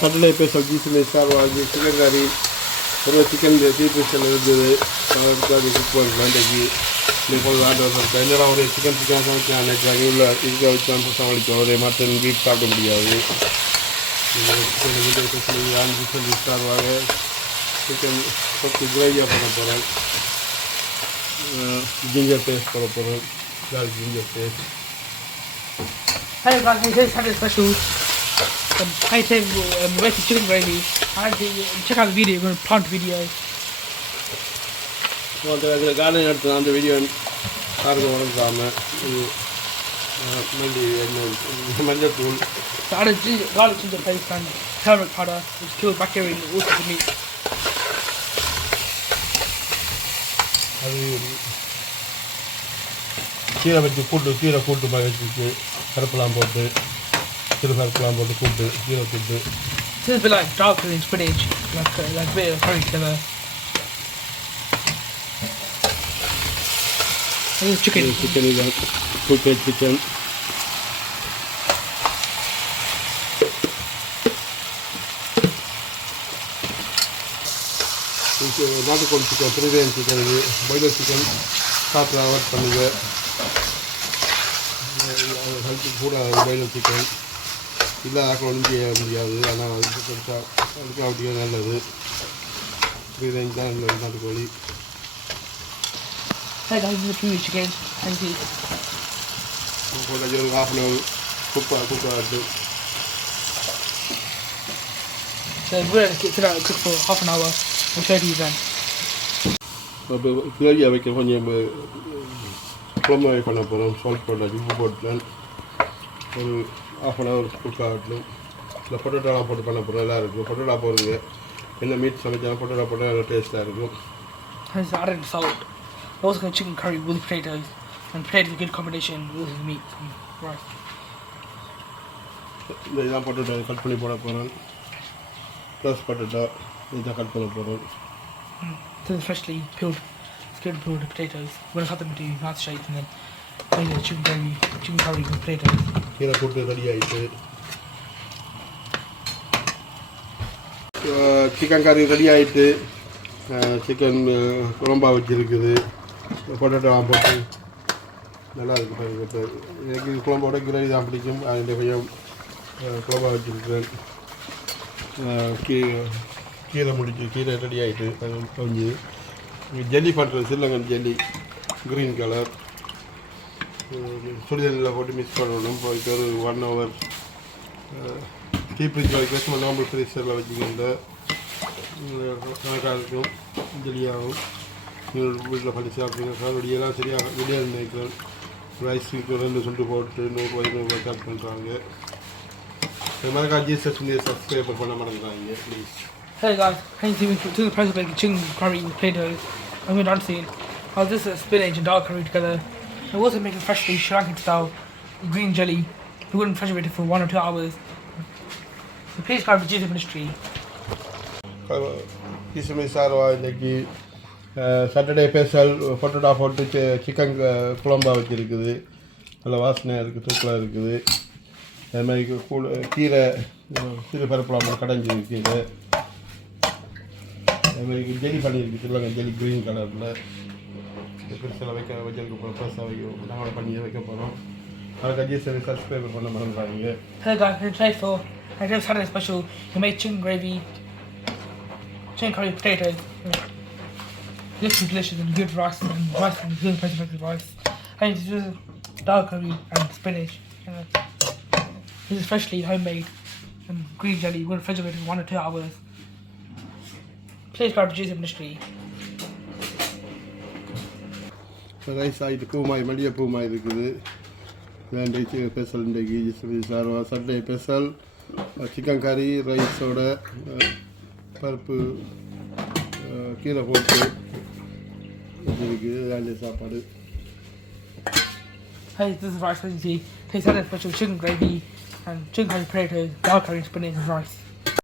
Saturday special chicken curry. Chicken special chicken mutton beef chicken ginger paste ginger paste. Hello guys, this is Saturday special. High-tech roasted chicken gravy. Check out the video, we're going to plant video. Well, the garden at the video and So I added garlic ginger paste and turmeric powder, which kills bacteria in the water of the meat. கீரை வச்சு கூட்டு கீரை கூட்டு வச்சு கருப்பெல்லாம் போட்டு கருப்பெல்லாம் போட்டு கூட்டு கீரை கூட்டு. This is a bit like dark green spinach, like a bit of curry together. This is chicken. Chicken is cooked chicken. நாட்டுக்கோழி சிக்கன் பிரிவியன் சிக்கன் இது பாய்லர் சிக்கன் சாப்பிட அவாய்ட் பண்ணுங்க. ஹெல்த்து கூட பாய்லர் சிக்கன் இல்லை ஒன்றும் செய்ய முடியாது. ஆனால் அதுக்கு கொஞ்சம் அதுக்கு அப்படியே நல்லது. பிரிவியன் தான் நல்லது நாட்டுக்கோழி. Chicken. Thank you. ஒரு half an hour குக் ஆகிட்டு. So we're going to cook for half an hour. I'll show you then. இப்போ கிரேவியை வைக்க கொஞ்சம் குழம்பு பண்ண போகிறோம். சால்ட் போட்டு உப்பு போட்டு ஒரு half an hour குக் ஆகட்டும். இல்லை பொட்டேட்டோலாம் போட்டு பண்ண போகிறோம். எல்லாம் இருக்கும். பொட்டேட்டோ போடுங்க. என்ன மீட் சமைச்சாலும் பொட்டேட்டோ போட்டால் நல்லா டேஸ்ட்டாக இருக்கும். I added salt. I'm also going to chicken curry with potatoes. And potatoes is a good combination with meat and rice. இதெல்லாம் பொட்டேட்டோ கட் பண்ணி போட போகிறோம். ப்ளஸ் பொட்டேட்டோ இதை கட் பண்ண போகிறோம். This is freshly peeled potatoes. We're going to cut them into nice shapes and then make the chicken curry with potatoes. கீரை கூட்டு ready ஆகிட்டு சிக்கன் கறி ரெடி ஆகிட்டு சிக்கன் குழம்பா வச்சுருக்குது. பொட்டேட்டோலாம் போட்டு நல்லா இருக்குது. எனக்கு குழம்போட கிரேவி தான் பிடிக்கும். அதில் கொஞ்சம் குழம்பா வச்சுருக்கேன். கீரை முடிச்சு கீரை ரெடி ஆகிட்டு கொஞ்சம் ஜெல்லி பண்ணுறது சில்லங்கன் ஜெல்லி க்ரீன் கலர் சுடுதண்ணில் போட்டு மிக்ஸ் பண்ணணும். போயிட்டு ஒரு 1 hour டீப் ஃப்ரிட்ஜில் வைக்க நார்மல் ஃப்ரீசரில் வச்சுக்கின்ற கணக்காக இருக்கும். ஜெல்லியாகும். நீங்கள் வீட்டில் பண்ணி சாப்பிடுங்க. வெளியெல்லாம் சரியாக வெளியாக நினைக்கிறேன். ரைஸுக்கு 2 சுண்டு போட்டு 100 சார்ஜ் பண்ணுறாங்க. இது மாதிரி ஜிஎஸ்எஸ் சப்ஸ்கிரைபர் பண்ண மாட்டேங்கிறாங்க please. Hey guys, thanks to the price of making chicken curry with potatoes. I'm going to see how this is spinach and dal curry together. I'm also making freshly Sri Lankan style green jelly. We wouldn't refrigerate it for 1 or 2 hours. So please subscribe to Jesus Ministry. கிஸ்மி சார்வா இன்றைக்கி Saturday special potato போட்டு chicken குழம்பா வச்சுருக்குது. நல்ல வாசனையாக இருக்குது. தூக்கலாக இருக்குது. அது மாதிரி கீரை சிறு பருப்புலாம் கடைஞ்சி கீரை. அதுமாதிரி ஜெல்லி பண்ணியிருக்கு. சொல்லுவாங்க ஜெல்லி க்ரீன் கலரில் பெருசில் வச்சிருக்க போகிறோம். ஃப்ரெஷ்ஷாக வைக்கும் நாங்கள் பண்ணி வைக்க போகிறோம். அதுக்கு ஜிஎஸ்எஸ் சப்ஸ்கிரைபர் பண்ண மறந்துடாதீங்க. Hey guys, today for Saturday special, we made chicken gravy, chicken curry with potatoes. This is delicious and good rice and good perfect rice. And this is dal curry and spinach. This is freshly homemade and green jelly. We're going to refrigerate it for 1 or 2 hours. Please subscribe to Jesus Ministry. Rice ஆகிட்டு பூமாய் மல்லிகை பூமாய் இருக்குது. இன்றைக்கு special இன்றைக்கு சார்வா Sunday special chicken கறி ரைஸோட பருப்பு கீரை போட்டு இருக்குது. அங்கே சாப்பாடு. Hey, this is rice. As you see, taste that special chicken gravy and chicken curry potatoes, dal curry, spinach and rice.